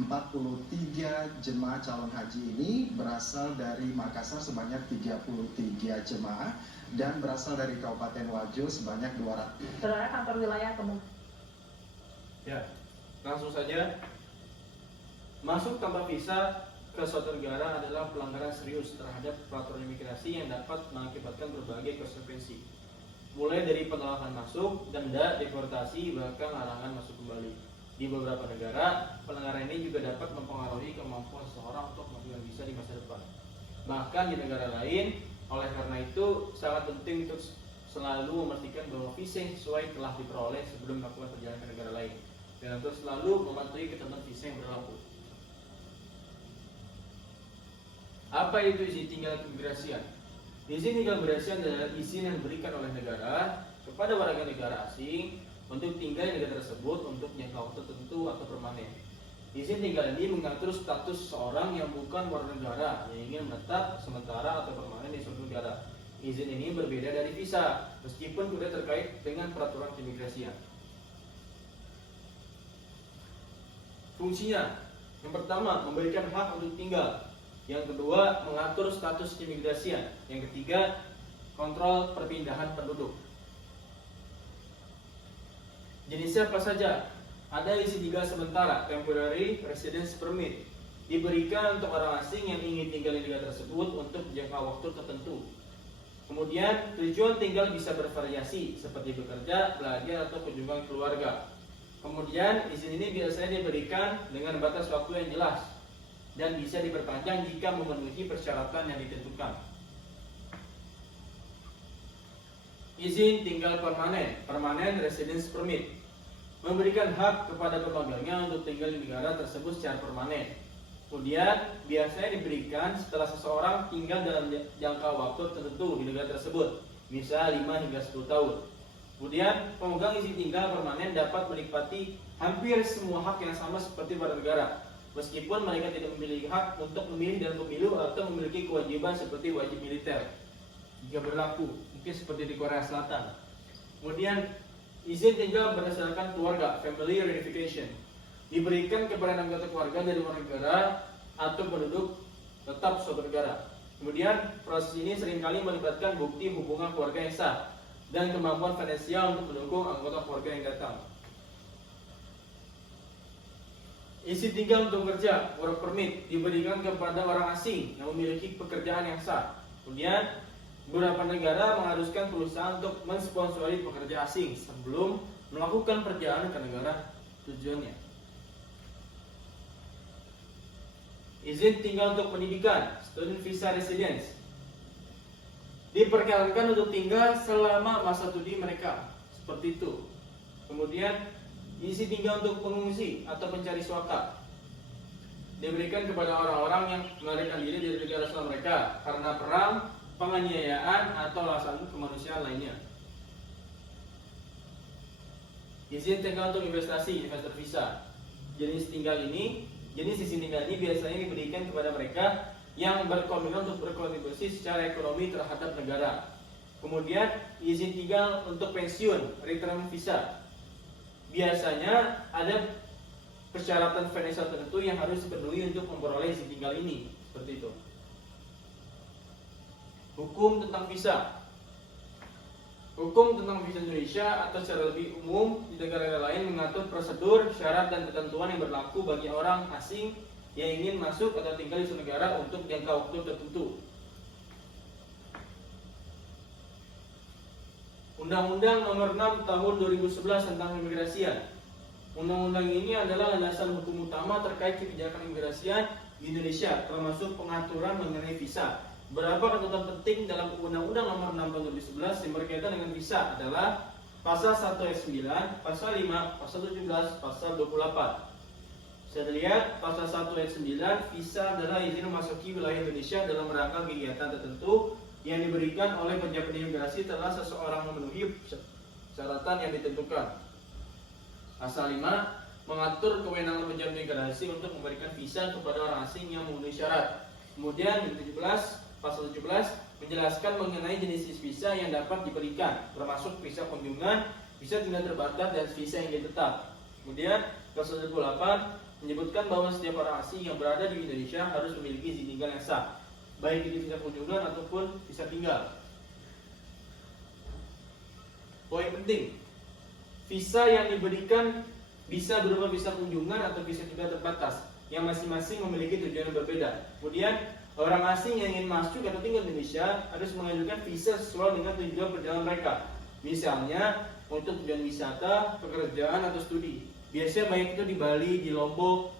jemaah calon haji ini berasal dari Makassar sebanyak 33 jemaah dan berasal dari Kabupaten Wajo sebanyak 200. Saudara, Kantor Wilayah Ya, langsung saja. Masuk tanpa visa ke suatu negara adalah pelanggaran serius terhadap peraturan imigrasi yang dapat mengakibatkan berbagai konsekuensi, mulai dari penolakan masuk, denda, deportasi, bahkan larangan masuk kembali. Di beberapa negara, pelanggaran ini juga dapat mempengaruhi kemampuan seseorang untuk mengambil visa di masa depan. Bahkan di negara lain, oleh karena itu sangat penting untuk selalu memastikan bahwa visa yang sesuai telah diperoleh sebelum melakukan perjalanan ke negara lain, dan untuk selalu mematuhi ketentuan visa yang berlaku. Apa itu izin tinggal keimigrasian? Izin tinggal keimigrasian adalah izin yang diberikan oleh negara kepada warga negara asing untuk tinggal di negara tersebut untuk jangka waktu tertentu atau permanen. Izin tinggal ini mengatur status seseorang yang bukan warga negara yang ingin menetap sementara atau permanen di suatu negara. Izin ini berbeda dari visa, meskipun tidak terkait dengan peraturan keimigrasian. Fungsinya, yang pertama, memberikan hak untuk tinggal. Yang kedua, mengatur status keimigrasian. Yang ketiga, kontrol perpindahan penduduk. Jenisnya apa saja? Ada izin tinggal sementara, temporary residence permit, diberikan untuk orang asing yang ingin tinggal di negara tersebut untuk jangka waktu tertentu. Kemudian, tujuan tinggal bisa bervariasi, seperti bekerja, belajar, atau kunjungan keluarga. Kemudian, izin ini biasanya diberikan dengan batas waktu yang jelas dan bisa diperpanjang jika memenuhi persyaratan yang ditentukan. Izin tinggal permanen, permanent residence permit, memberikan hak kepada pemegangnya untuk tinggal di negara tersebut secara permanen. Kemudian biasanya diberikan setelah seseorang tinggal dalam jangka waktu tertentu di negara tersebut, misal 5 hingga 10 tahun. Kemudian pemegang izin tinggal permanen dapat menikmati hampir semua hak yang sama seperti warga negara, meskipun mereka tidak memiliki hak untuk memilih dalam pemilu atau memiliki kewajiban seperti wajib militer jika berlaku, mungkin seperti di Korea Selatan. Kemudian izin tinggal berdasarkan keluarga, family reunification, diberikan kepada anggota keluarga dari luar negara atau penduduk tetap suatu negara. Kemudian proses ini seringkali melibatkan bukti hubungan keluarga yang sah dan kemampuan finansial untuk mendukung anggota keluarga yang datang. Izin tinggal untuk bekerja, work permit, diberikan kepada orang asing yang memiliki pekerjaan yang sah. Kemudian beberapa negara mengharuskan perusahaan untuk mensponsori pekerja asing sebelum melakukan perjalanan ke negara tujuannya. Izin tinggal untuk pendidikan, student visa residence, diperkenankan untuk tinggal selama masa studi mereka, seperti itu. Kemudian izin tinggal untuk pengungsi atau pencari suaka, diberikan kepada orang-orang yang melarikan diri dari negara asal mereka karena perang, penganiayaan, atau alasan kemanusiaan lainnya. Izin tinggal untuk investasi, investor visa. Jenis izin tinggal ini biasanya diberikan kepada mereka yang berkomitmen untuk berkontribusi secara ekonomi terhadap negara. Kemudian izin tinggal untuk pensiun, retirement visa. Biasanya ada persyaratan finansial tertentu yang harus dipenuhi untuk memperoleh izin tinggal ini, seperti itu. Hukum tentang visa. Hukum tentang visa Indonesia atau secara lebih umum di negara lain mengatur prosedur, syarat, dan ketentuan yang berlaku bagi orang asing yang ingin masuk atau tinggal di suatu negara untuk jangka waktu tertentu. Undang-Undang Nomor 6 Tahun 2011 tentang Imigrasian. Undang-undang ini adalah landasan hukum utama terkait kebijakan imigrasian di Indonesia, termasuk pengaturan mengenai visa. Beberapa ketentuan penting dalam Undang-Undang Nomor 6 Tahun 2011 yang berkaitan dengan visa adalah Pasal 1 ayat 9, Pasal 5, Pasal 17, Pasal 28. Saya lihat Pasal 1 ayat 9, visa adalah izin memasuki wilayah Indonesia dalam rangka kegiatan tertentu yang diberikan oleh pejabat imigrasi setelah seseorang memenuhi syaratan yang ditentukan. Pasal 5 mengatur kewenangan pejabat imigrasi untuk memberikan visa kepada orang asing yang memenuhi syarat. Kemudian Pasal 17 menjelaskan mengenai jenis visa yang dapat diberikan, termasuk visa kunjungan, visa tinggal terbatas, dan visa yang tetap. Kemudian Pasal 28 menyebutkan bahwa setiap orang asing yang berada di Indonesia harus memiliki izin tinggal yang sah, baik itu visa kunjungan ataupun visa tinggal. Poin penting, visa yang diberikan bisa berupa visa kunjungan atau visa tinggal terbatas, yang masing-masing memiliki tujuan yang berbeda. Kemudian orang asing yang ingin masuk atau tinggal di Indonesia harus mengajukan visa sesuai dengan tujuan perjalanan mereka. Misalnya untuk tujuan wisata, pekerjaan, atau studi. Biasanya banyak itu di Bali, di Lombok,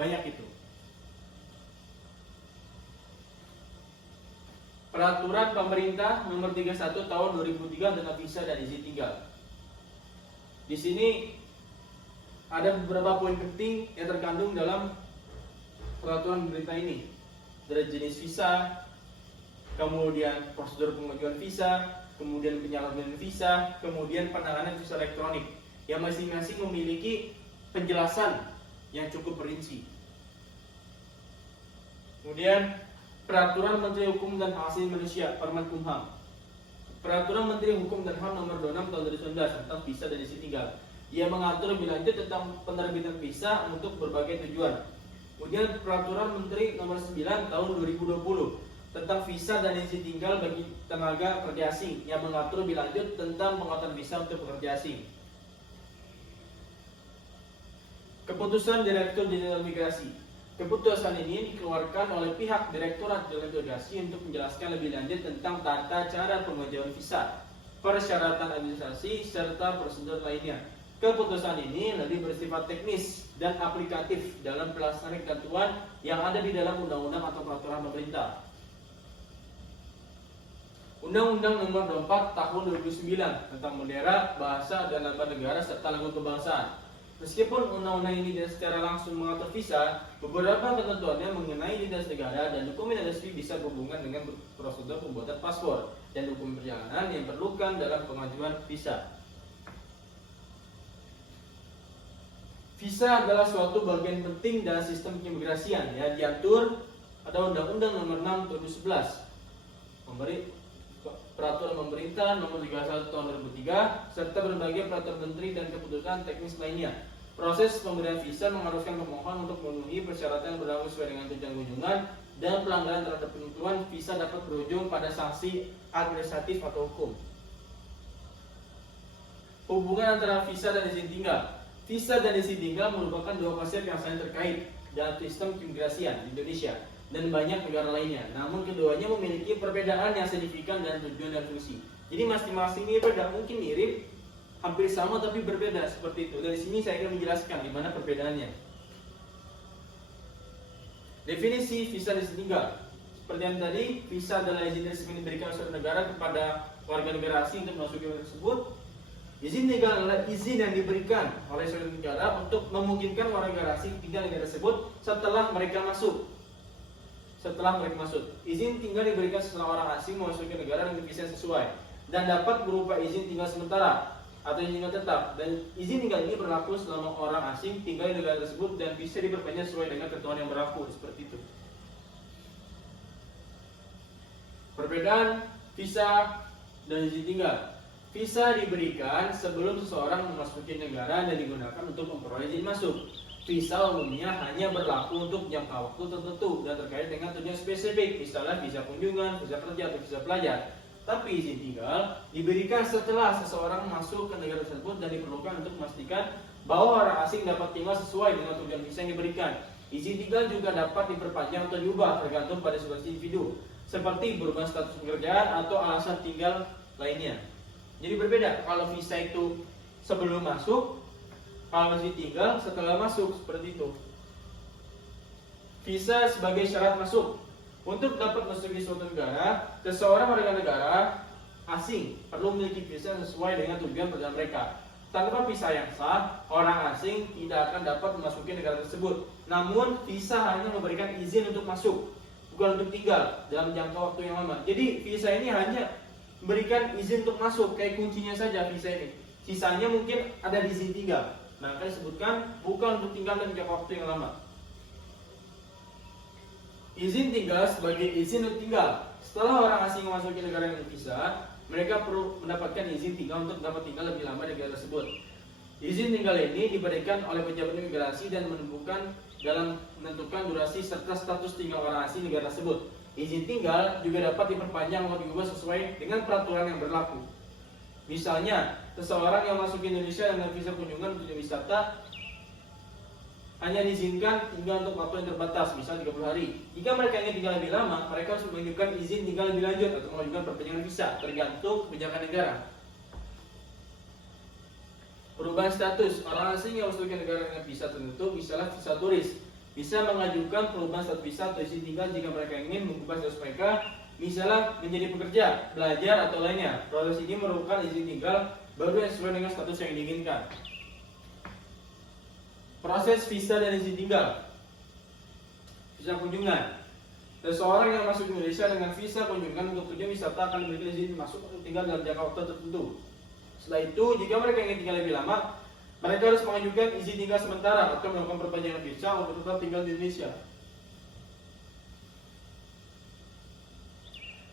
banyak itu. Peraturan Pemerintah Nomor 31 Tahun 2003 tentang visa dan izin tinggal. Di sini ada beberapa poin penting yang terkandung dalam peraturan pemerintah ini. Dari jenis visa, kemudian prosedur pengajuan visa, kemudian penyalahgunaan visa, kemudian penanganan visa elektronik, yang masing-masing memiliki penjelasan yang cukup perinci. Kemudian Peraturan Menteri Hukum dan Hak Asasi Manusia Permenkumham. Peraturan Menteri Hukum dan HAM Nomor 26 Tahun 2019 tentang visa dan izin tinggal. Ia mengatur lebih lanjut tentang penerbitan visa untuk berbagai tujuan. Kemudian Peraturan Menteri Nomor 9 Tahun 2020 tentang visa dan izin tinggal bagi tenaga kerja asing yang mengatur lebih lanjut tentang penguatan visa untuk pekerja asing. Keputusan Direktur Jenderal Imigrasi. Keputusan ini dikeluarkan oleh pihak Direktorat Jenderal Imigrasi untuk menjelaskan lebih lanjut tentang tata cara pengajuan visa, persyaratan administrasi, serta prosedur lainnya. Keputusan ini lebih bersifat teknis dan aplikatif dalam pelaksanaan ketentuan yang ada di dalam undang-undang atau peraturan pemerintah. Undang-Undang Nomor 24 Tahun 2009 tentang bendera, bahasa, dan lambang negara serta logo kebangsaan. Meskipun undang-undang ini tidak secara langsung mengatur visa, beberapa ketentuannya mengenai identitas negara dan dokumen resmi bisa berhubungan dengan prosedur pembuatan paspor dan dokumen perjalanan yang diperlukan dalam pengajuan visa. Visa adalah suatu bagian penting dalam sistem keimigrasian yang diatur pada Undang-Undang Nomor 6 2011, Peraturan Pemerintah Nomor 31 Tahun 2003, serta berbagai peraturan menteri dan keputusan teknis lainnya. Proses pemberian visa mengharuskan pemohon untuk memenuhi persyaratan yang berlaku sesuai dengan tujuan kunjungan, dan pelanggaran terhadap ketentuan visa dapat berujung pada sanksi administratif atau hukum. Hubungan antara visa dan izin tinggal. Visa dan izin tinggal merupakan dua konsep yang saling terkait dalam sistem keimigrasian di Indonesia dan banyak negara lainnya. Namun keduanya memiliki perbedaan yang signifikan dan tujuan dan fungsi. Jadi masing-masing ini berbeda, mungkin mirip, hampir sama tapi berbeda seperti itu. Dari sini saya akan menjelaskan di mana perbedaannya. Definisi visa dan izin tinggal. Seperti yang tadi, visa adalah izin resmi yang diberikan oleh suatu negara kepada warga negara asing untuk memasuki negara tersebut. Izin tinggal adalah izin yang diberikan oleh suatu negara untuk memungkinkan warga negara asing tinggal di negara tersebut setelah mereka masuk. Izin tinggal diberikan setelah orang asing memasuki negara dengan visa yang sesuai dan dapat berupa izin tinggal sementara atau izin tinggal tetap. Dan izin tinggal ini berlaku selama orang asing tinggal di negara tersebut dan bisa diperpanjang sesuai dengan ketentuan yang berlaku, seperti itu. Perbedaan visa dan izin tinggal. Visa diberikan sebelum seseorang memasuki negara dan digunakan untuk memperoleh izin masuk. Visa umumnya hanya berlaku untuk jangka waktu tertentu dan terkait dengan tujuan spesifik, misalnya visa kunjungan, visa kerja, atau visa pelajar. Tapi izin tinggal diberikan setelah seseorang masuk ke negara tersebut dan diperlukan untuk memastikan bahwa orang asing dapat tinggal sesuai dengan tujuan visa yang diberikan. Izin tinggal juga dapat diperpanjang atau diubah tergantung pada situasi individu, seperti berubah status pekerjaan atau alasan tinggal lainnya. Jadi berbeda, kalau visa itu sebelum masuk, kalau izin tinggal setelah masuk, seperti itu. Visa sebagai syarat masuk. Untuk dapat masuk di suatu negara, seseorang warga negara asing perlu memiliki visa sesuai dengan tujuan perjalanan mereka. Tanpa visa yang sah, orang asing tidak akan dapat memasuki negara tersebut. Namun, visa hanya memberikan izin untuk masuk, bukan untuk tinggal dalam jangka waktu yang lama. Jadi, visa ini hanya memberikan izin untuk masuk, kayak kuncinya saja visa ini. Sisanya mungkin ada di izin tinggal. Maka disebutkan bukan untuk tinggal dalam jangka waktu yang lama. Izin tinggal sebagai izin untuk tinggal. Setelah orang asing memasuki negara yang visa, mereka perlu mendapatkan izin tinggal untuk dapat tinggal lebih lama di negara tersebut. Izin tinggal ini diberikan oleh pejabat imigrasi dan menentukan durasi serta status tinggal orang asing negara tersebut. Izin tinggal juga dapat diperpanjang atau diubah sesuai dengan peraturan yang berlaku. Misalnya, seseorang yang masuk ke Indonesia dengan visa kunjungan untuk wisata hanya diizinkan tinggal untuk waktu yang terbatas, misal 30 hari. Jika mereka ingin tinggal lebih lama, mereka harus mengajukan izin tinggal lebih lanjut atau mengajukan perpanjangan visa, tergantung kebijakan negara. Perubahan status. Orang asing yang masuk ke negara dengan visa tertentu, misalnya visa turis, bisa mengajukan perubahan status visa atau izin tinggal jika mereka ingin mengubah status mereka, misalnya menjadi pekerja, belajar, atau lainnya. Proses ini merupakan izin tinggal baru yang sesuai dengan status yang diinginkan. Proses visa dan izin tinggal. Visa kunjungan. Seseorang yang masuk ke Indonesia dengan visa kunjungan untuk tujuan wisata akan diberikan izin masuk untuk tinggal dalam jangka waktu tertentu. Setelah itu, jika mereka ingin tinggal lebih lama, mereka harus mengajukan izin tinggal sementara atau melakukan perpanjangan visa untuk tetap tinggal di Indonesia.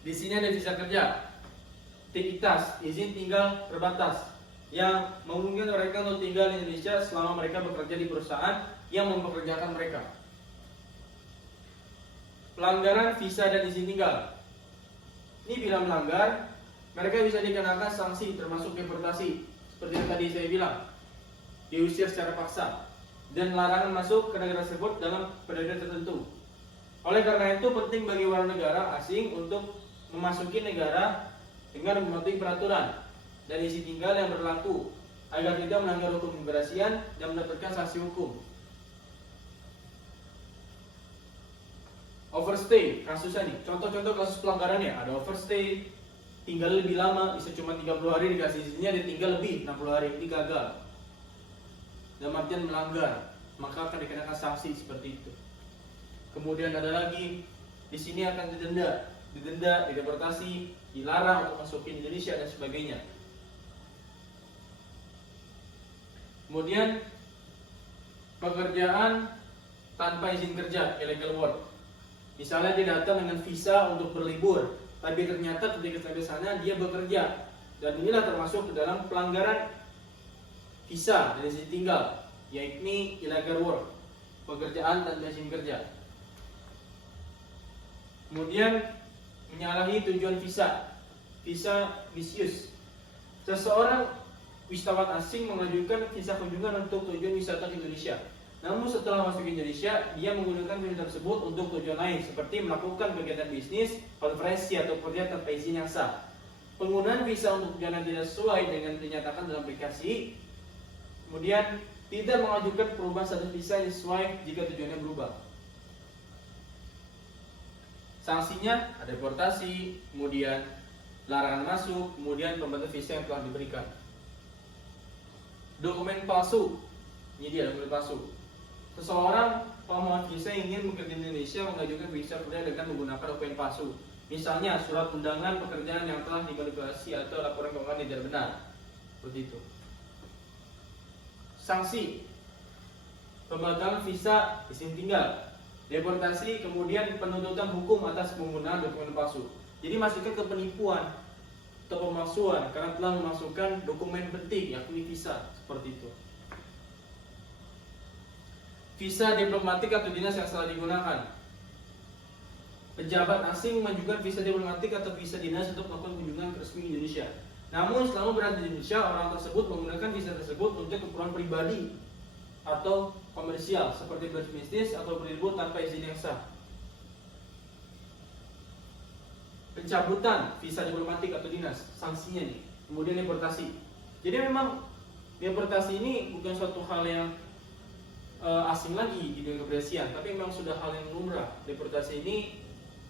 Di sini ada visa kerja. Aktivitas, izin tinggal terbatas yang memungkinkan mereka untuk tinggal di Indonesia selama mereka bekerja di perusahaan yang mempekerjakan mereka. Pelanggaran visa dan izin tinggal. Ini bila melanggar, mereka bisa dikenakan sanksi termasuk deportasi, seperti yang tadi saya bilang, diusir secara paksa, dan larangan masuk ke negara tersebut dalam periode tertentu. Oleh karena itu penting bagi warga negara asing untuk memasuki negara dengan mematuhi peraturan dan izin tinggal yang berlaku agar tidak melanggar hukum keimigrasian dan mendapatkan sanksi hukum. Overstay, kasusnya nih, contoh-contoh kasus pelanggarannya ada overstay, tinggal lebih lama, bisa cuma 30 hari dikasih izinnya, dia tinggal lebih 60 hari, ini gagal. Dan artian melanggar, maka akan dikenakan sanksi seperti itu. Kemudian ada lagi, di sini akan didenda, dideportasi, dilarang untuk masuk ke Indonesia dan sebagainya. Kemudian pekerjaan tanpa izin kerja, illegal work. Misalnya dia datang dengan visa untuk berlibur, tapi ternyata ketika sampai sana dia bekerja, dan inilah termasuk ke dalam pelanggaran visa dan izin tinggal, yakni illegal work, pekerjaan tanpa izin kerja. Kemudian menyalahi tujuan visa, visa misuse. Seseorang wisatawan asing mengajukan visa kunjungan untuk tujuan wisata ke Indonesia. Namun setelah masuk ke Indonesia, dia menggunakan visa tersebut untuk tujuan lain, seperti melakukan kegiatan bisnis, konferensi, atau kerja tanpa izin yang sah. Penggunaan visa untuk tujuan yang tidak sesuai dengan dinyatakan dalam aplikasi, kemudian tidak mengajukan perubahan status visa yang sesuai jika tujuannya berubah. Sanksinya ada deportasi, kemudian larangan masuk, kemudian pembatal visa yang telah diberikan. Dokumen palsu, ini dia dokumen palsu. Seseorang pemohon visa ingin bekerja di Indonesia mengajukan visa kerja dengan menggunakan dokumen palsu. Misalnya surat undangan pekerjaan yang telah dimanipulasi atau laporan keuangan yang tidak benar. Seperti itu. Sanksi: pembatalan visa, izin tinggal, deportasi, kemudian penuntutan hukum atas penggunaan dokumen palsu. Jadi masukkan ke penipuan atau pemalsuan karena telah memasukkan dokumen penting yakni visa, seperti itu. Visa diplomatik atau dinas yang salah digunakan. Pejabat asing mengajukan visa diplomatik atau visa dinas untuk melakukan kunjungan resmi Indonesia. Namun selama berada di Indonesia, orang tersebut menggunakan visa tersebut untuk keperluan pribadi atau komersial seperti berbisnis atau berlibur tanpa izin yang sah. Pencabutan visa diplomatik atau dinas, sanksinya nih. Kemudian deportasi. Jadi memang deportasi ini bukan suatu hal yang asing lagi di dunia kepolisian, tapi memang sudah hal yang lumrah. Deportasi ini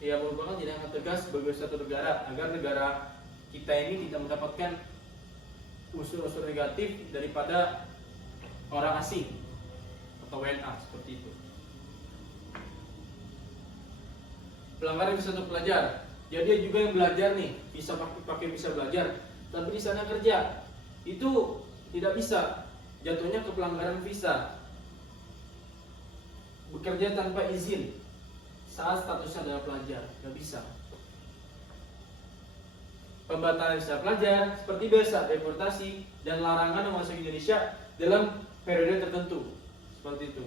ya merupakan tindakan tegas bagi suatu negara agar negara kita ini tidak mendapatkan unsur-unsur negatif daripada orang asing atau WNA, seperti itu. Pelanggaran visa untuk pelajar. Jadi dia juga yang belajar nih, bisa pakai visa belajar, tapi di sana kerja, itu tidak bisa, jatuhnya ke pelanggaran visa. Bekerja tanpa izin saat statusnya adalah pelajar, nggak bisa. Pembatalan visa pelajar seperti biasa, deportasi, dan larangan memasuki Indonesia dalam periode tertentu, seperti itu.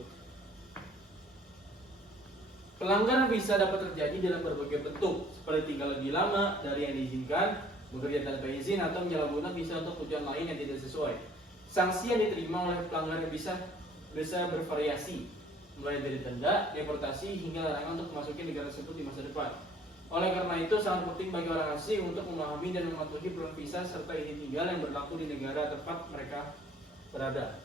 Pelanggaran visa dapat terjadi dalam berbagai bentuk, seperti tinggal lebih lama dari yang diizinkan, bekerja tanpa izin, atau menyalahgunakan visa untuk tujuan lain yang tidak sesuai. Sanksi yang diterima oleh pelanggaran visa bisa bervariasi, mulai dari denda, deportasi, hingga larangan untuk memasuki negara tersebut di masa depan. Oleh karena itu, sangat penting bagi orang asing untuk memahami dan mematuhi peraturan visa serta izin tinggal yang berlaku di negara tempat mereka berada.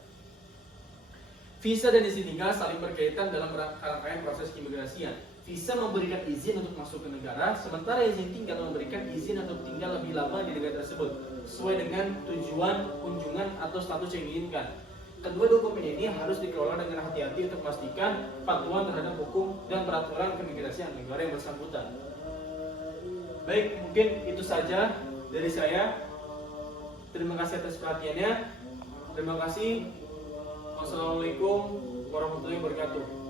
Visa dan izin tinggal saling berkaitan dalam rangkaian proses keimigrasian. Visa memberikan izin untuk masuk ke negara, sementara izin tinggal memberikan izin untuk tinggal lebih lama di negara tersebut, sesuai dengan tujuan, kunjungan, atau status yang diinginkan. Kedua dokumen ini harus dikelola dengan hati-hati untuk memastikan patuhan terhadap hukum dan peraturan keimigrasian negara yang bersangkutan. Baik, mungkin itu saja dari saya. Terima kasih atas perhatiannya. Terima kasih. Wassalamualaikum warahmatullahi wabarakatuh.